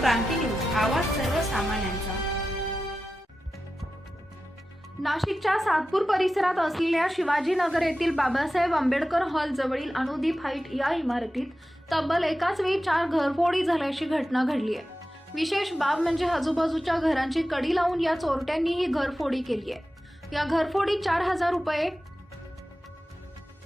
क्रांती news आवाज सर्वसामान्यांचा. नाशिकच्या सातपूर परिसरात असलेल्या शिवाजीनगर येथील बाबासाहेब आंबेडकर हॉल जवळील अनुदीप हाईट या इमारतीत तब्बल एकाच वेळी चार घरफोडी झाल्याची घटना घडली आहे. विशेष बाब म्हणजे आजूबाजूच्या घरांची कडी लावून या चोरट्यांनी ही घरफोडी केली आहे. या घरफोडीत चार हजार रुपये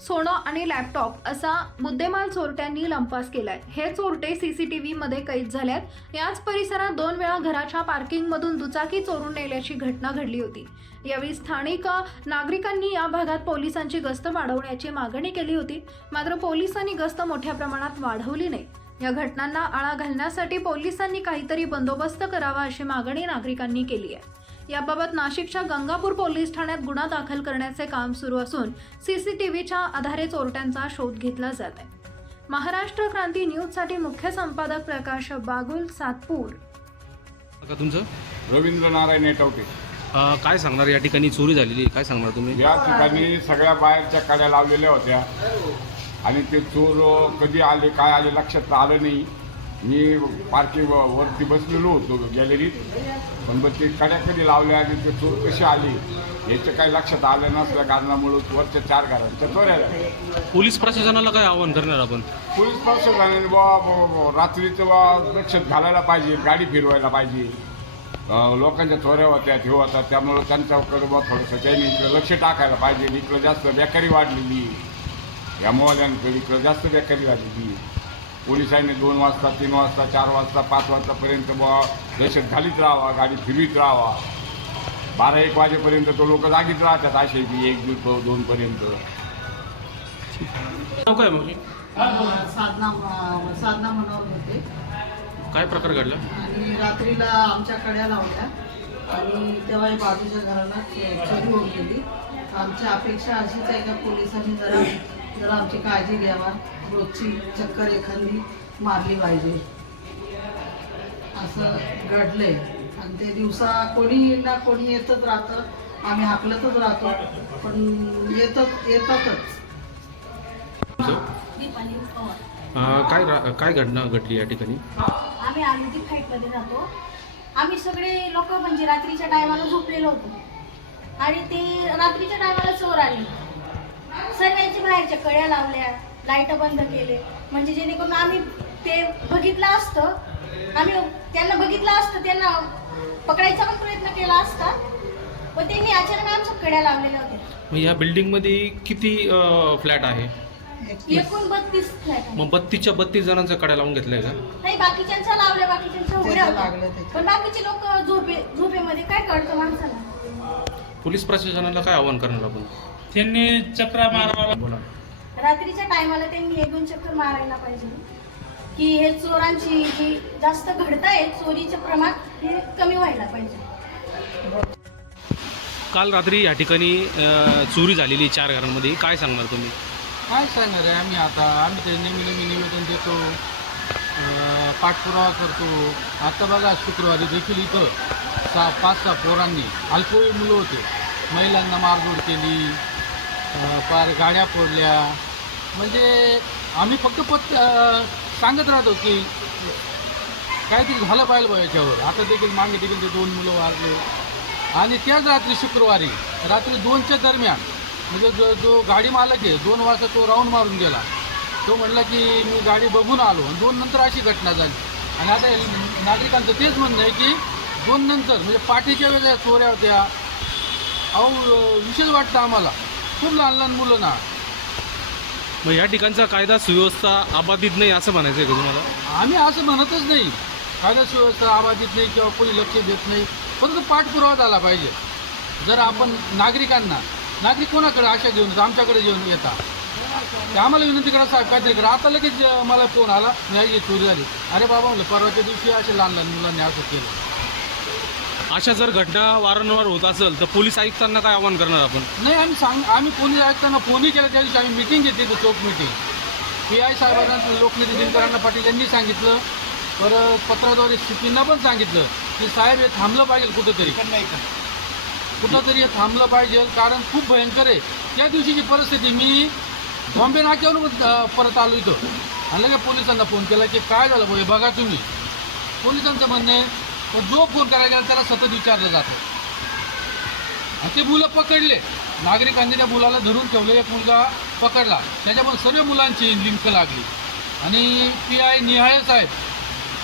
सोनं आणि लॅपटॉप असा मुद्देमाल चोरट्यांनी लंपास केलाय. हे चोरटे सीसीटीव्ही मध्ये कैद झाल्यात याच परिसरात दोन वेळा घराच्या पार्किंगमधून दुचाकी चोरून नेल्याची घटना घडली होती. यावेळी स्थानिक नागरिकांनी या भागात पोलिसांची गस्त वाढवण्याची मागणी केली होती. मात्र पोलिसांनी गस्त मोठ्या प्रमाणात वाढवली नाही. या घटनांना आळा घालण्यासाठी पोलिसांनी काहीतरी बंदोबस्त करावा अशी मागणी नागरिकांनी केली आहे. याबाबत नाशिकच्या गंगापूर पोलीस ठाण्यात गुन्हा दाखल करण्याचे काम सुरू असून सीसीटीव्हीच्या आधारे चोरट्यांचा शोध घेतला जात आहे. महाराष्ट्र क्रांती न्यूजसाठी मुख्य संपादक प्रकाश बागुल सातपूर. का तुमचं? रवींद्र नारायण येटवटे. अ, काय सांगणार? या ठिकाणी चोरी झालेली आहे. काय सांगणार तुम्ही? या ठिकाणी सगळ्या बाहेरच्या काड्या लावलेल्या होत्या. आणि ते चोर कधी आले काय आले लक्षात आलं नाही. मी पार्किंग वरती बसलेलो होतो गॅलरीत पण मग ते कड्या कधी लावल्या आणि ते चोर कसे आले याचं काही लक्षात आलं नसल्या कारणामुळं वरच्या चार घरांच्या चोऱ्या झाल्या. पोलीस प्रशासनाला काय आवाहन करणार आपण? पोलीस प्रशासनाने बा रात्रीचं बा लक्षात घालायला पाहिजे गाडी फिरवायला पाहिजे. अं, लोकांच्या चोऱ्या होत्या हे होतात त्यामुळं त्यांच्याकडे बा थोडंसं त्यांनी इकडं लक्ष टाकायला पाहिजे. इकडं जास्त बेकारी वाढलेली. या मोहल्यांकडे इकडं जास्त बेकारी वाढलेली. पोलिसांनी दोन वाजता तीन वाजता चार वाजता पाच वाजतापर्यंत बा दहशत घालीत राहावा गाडी फिरवीत राहावा. बारा एक वाजेपर्यंत तो लोक जागीच राहतात असे बी एक दीड दोनपर्यंत. नाव काय मग साधना साधना मनोहर होते. काय प्रकार घडला? आणि रात्रीला आमच्या कड्या लावल्या. आणि तेव्हा बाजूच्या घराला चोरी होऊन गेली. आमची अपेक्षा अशीच आहे का पोलिसांनी जरा जरा आमची काळजी घ्यावा. रोजची चक्कर एखादी मारली पाहिजे. असं घडलंय. आणि ते दिवसा कोणी ना कोणी येतच राहतं. आम्ही हाकलतच राहतो. पण येतच येतातच. दीपाली पवार काय रा- काय घटना घडली या ठिकाणी? आम्ही आलुदी फाईटमध्ये राहतो आम्ही सगळे लोक म्हणजे रात्रीच्या टायमाला झोपलेलो होतो. आणि ते रात्रीच्या टायमाला चोर आले. सगळ्यांची बाहेरच्या कड्या लावल्या लाइट बंद केले. म्हणजे जेणेकरून आम्ही ते बघितलं असतं. आम्ही त्यांना बघितलं असतं त्यांना पकडायचा पण प्रयत्न केला असता. पण त्यांनी अचानक आमच्या कड्या लावलेल्या होत्या मग या बिल्डिंगमध्ये किती फ्लॅट आहे? एकूण बत्तीस फ्लॅट. मग बत्तीसच्या बत्तीस जणांचा कड्या लावून घेतलाय का? नाही बाकीच्यांच्या लावल्या बाकीच्यांच्या उघड्या लागलं होत्या. त्याच्यात. पण बाकीचे लोक झोपे झोपेमध्ये काय कळतं माणसाला? पोलीस प्रशासनाला काय आवाहन करणार आपण? त्यांनी चक्रा मारावा. बोला. रात्रीच्या टायमाला त्यांनी एक दोन चक्कर मारायला पाहिजे. की हे चोरांची जी जास्त घडताय चोरीचं प्रमाण हे कमी व्हायला पाहिजे. काल रात्री या ठिकाणी चोरी झालेली चार घरांमध्ये काय सांगणार तुम्ही? काय सांगणार आहे आम्ही आता? आम्ही ते नेहमी नेहमी निवेदन देतो पाठपुरावा करतो. आता बघा शुक्रवारी देखील इथं सहा पाच सहा पोरांनी अल्पवयीन मुलं होते. महिलांना मारझोड केली पार गाड्या फोडल्या. म्हणजे आम्ही फक्त पत सांगत राहतो की काहीतरी झालं पाहिजे बा याच्यावर. आता देखील मागे देखील ते दोन मुलं वारले. आणि त्याच रात्री शुक्रवारी रात्री दोनच्या दरम्यान म्हणजे जो जो गाडी मालक आहे दोन वाजता तो राऊंड मारून गेला. तो म्हणला की मी गाडी बघून आलो. आणि दोन नंतर अशी घटना झाली. आणि आता नागरिकांचं तेच म्हणणं आहे की दोन नंतर म्हणजे पाठीच्या वेळेस चोऱ्या होत्या. अहो विशेष वाटतं आम्हाला. खूप लहान लहान मुलं ना. मग या ठिकाणचा कायदा सुव्यवस्था अबाधित नाही असं म्हणायचं आहे का तुम्हाला? आम्ही असं म्हणतच नाही. कायदा सुव्यवस्था आबाधित नाही किंवा कोणी लक्ष देत नाही. फक्त पाठपुरावा झाला पाहिजे. जर आपण नागरिकांना नागरिक कोणाकडे आशा घेऊन येतात? आमच्याकडे घेऊन येतात ते आम्हाला विनंती करा साहेब काहीतरी करा. आता लगेच अं, मला फोन आला नाही ही चोरी झाली. अरे बाबा म्हणलं परवाच्या दिवशी असे लहान लहान मुलांनी असं केलं. अशा जर घटना वारंवार होत असेल तर पोलीस आयुक्तांना काय आवाहन करणार आपण? नाही आम्ही सांग आम्ही पोलीस आयुक्तांना फोनही केला त्या दिवशी आम्ही मिटिंग घेतली होती चौक मिटिंग पी आय साहेबांना लोकनेते दिनकरांना पाटील यांनी सांगितलं. परत पत्राद्वारे सीपींना पण सांगितलं की साहेब हे थांबलं पाहिजे कुठंतरी. कुठंतरी हे थांबलं पाहिजे कारण खूप भयंकर आहे. त्या दिवशीची परिस्थिती मी बॉम्बे नाक्यावरून परत आलो इथं. आणि लगेच पोलिसांना फोन केला की काय झालं हे बघा तुम्ही. पोलिसांचं म्हणणं आहे तर जो फोन करायला गेला त्याला सतत विचारलं जातं. आणि ते मुलं पकडले. नागरिकांनी त्या मुलाला धरून ठेवलं एक मुलगा पकडला. त्याच्यामुळे सर्व मुलांची लिंक लागली. आणि पी आय निहाळे साहेब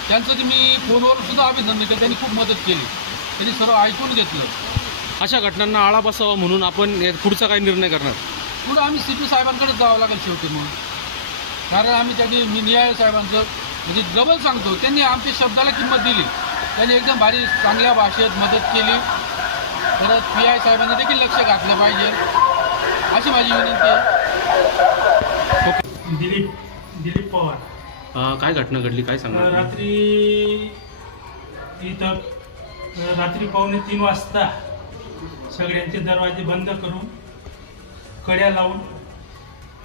त्यांचं ते मी फोनवर सुद्धा अभिनंदन केलं. त्यांनी खूप मदत केली. त्यांनी सर्व ऐकून घेतलं. अशा घटनांना आळा बसावा म्हणून आपण पुढचा काय निर्णय करणार? पुढं आम्ही सी पी साहेबांकडे जावं लागेल शेवटी म्हणून. कारण आम्ही त्यांनी मी निहाळे साहेबांचं म्हणजे डबल सांगतो त्यांनी आमच्या शब्दाला किंमत दिली. त्यांनी एकदम भारी चांगल्या भाषेत मदत केली. परत पी आय साहेबांनी देखील लक्ष घातलं पाहिजे. अशी माझी विनंती आहे. दिलीप दिलीप पवार. अं, काय घटना घडली? काय सांगणार तुम्ही? रात्री इथं रात्री पावणे तीन वाजता सगळ्यांचे दरवाजे बंद करून कड्या लावून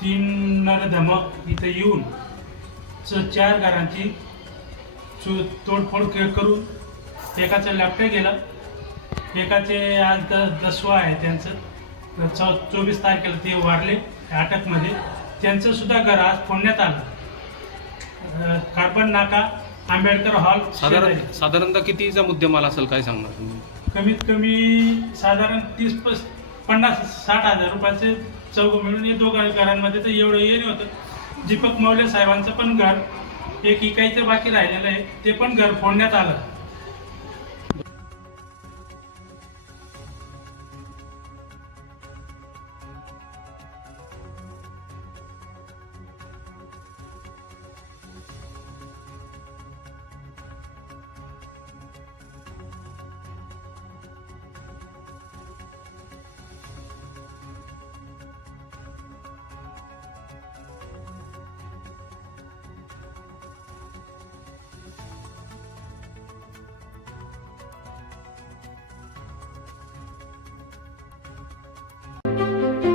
तीन नरधम इथं येऊन च चार घरांची चो तोडफोड करून एकाचं लॅपटॉप गेलं. एकाचे आज द दसवा आहे त्यांचं. चौ चोवीस तारखेला ते वारले अटकमध्ये. त्यांचं सुद्धा घर आज फोडण्यात आलं. कार्बन नाका आंबेडकर हॉल साधारण. साधारणतः कितीचा मुद्देमाल असेल काय सांगणार तुम्ही? कमीत कमी साधारण तीस पस पन्नास साठ हजार रुपयाचे चौघ मिळून हे दोघं घरांमध्ये तर एवढं हे नाही होतं दीपक मौले साहेबांचं पण घर एक इकायचं बाकी राहिलेलं आहे ते पण घर फोडण्यात आलं.